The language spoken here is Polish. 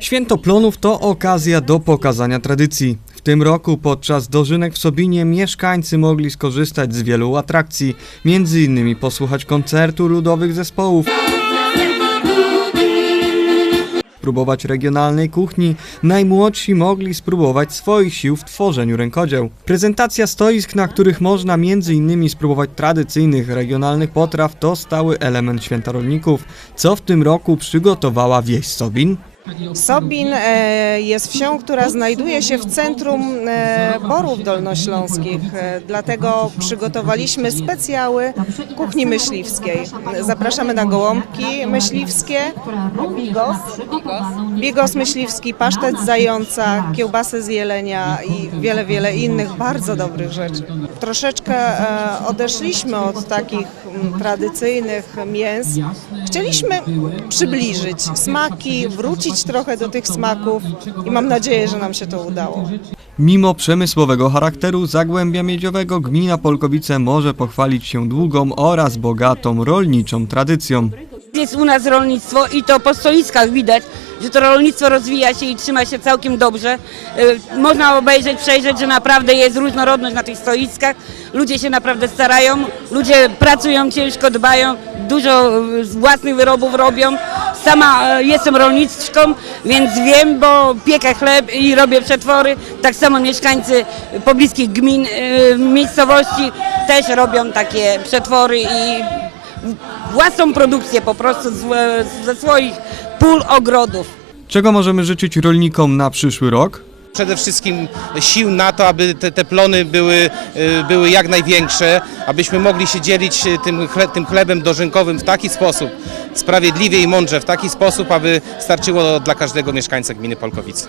Święto Plonów to okazja do pokazania tradycji. W tym roku podczas dożynek w Sobinie mieszkańcy mogli skorzystać z wielu atrakcji, między innymi posłuchać koncertu ludowych zespołów, próbować regionalnej kuchni, najmłodsi mogli spróbować swoich sił w tworzeniu rękodzieł. Prezentacja stoisk, na których można innymi spróbować tradycyjnych regionalnych potraw to stały element święta rolników, co w tym roku przygotowała wieś Sobin. Sobin e, jest wsią, która znajduje się w centrum e, Borów Dolnośląskich, e, dlatego przygotowaliśmy specjały kuchni myśliwskiej. Zapraszamy na gołąbki myśliwskie, bigos, bigos myśliwski, pasztet zająca, kiełbasy z jelenia i wiele, wiele innych bardzo dobrych rzeczy. Troszeczkę odeszliśmy od takich tradycyjnych mięs. Chcieliśmy przybliżyć smaki, wrócić trochę do tych smaków i mam nadzieję, że nam się to udało. Mimo przemysłowego charakteru Zagłębia Miedziowego gmina Polkowice może pochwalić się długą oraz bogatą rolniczą tradycją. Jest u nas rolnictwo i to po stoiskach widać, że to rolnictwo rozwija się i trzyma się całkiem dobrze. Y, Można obejrzeć, przejrzeć, że naprawdę jest różnorodność na tych stoiskach. Ludzie się naprawdę starają, ludzie pracują ciężko, dbają, dużo y, z własnych wyrobów robią. Sama y, jestem rolniczką, więc wiem, bo piekę chleb i robię przetwory. Tak samo mieszkańcy pobliskich gmin, y, miejscowości też robią takie przetwory i własną produkcję po prostu ze swoich pól, ogrodów. Czego możemy życzyć rolnikom na przyszły rok? Przede wszystkim sił na to, aby te, te plony były, y, były jak największe, abyśmy mogli się dzielić y, tym, chle, tym chlebem dożynkowym w taki sposób, sprawiedliwie i mądrze, w taki sposób, aby starczyło dla każdego mieszkańca gminy Polkowice.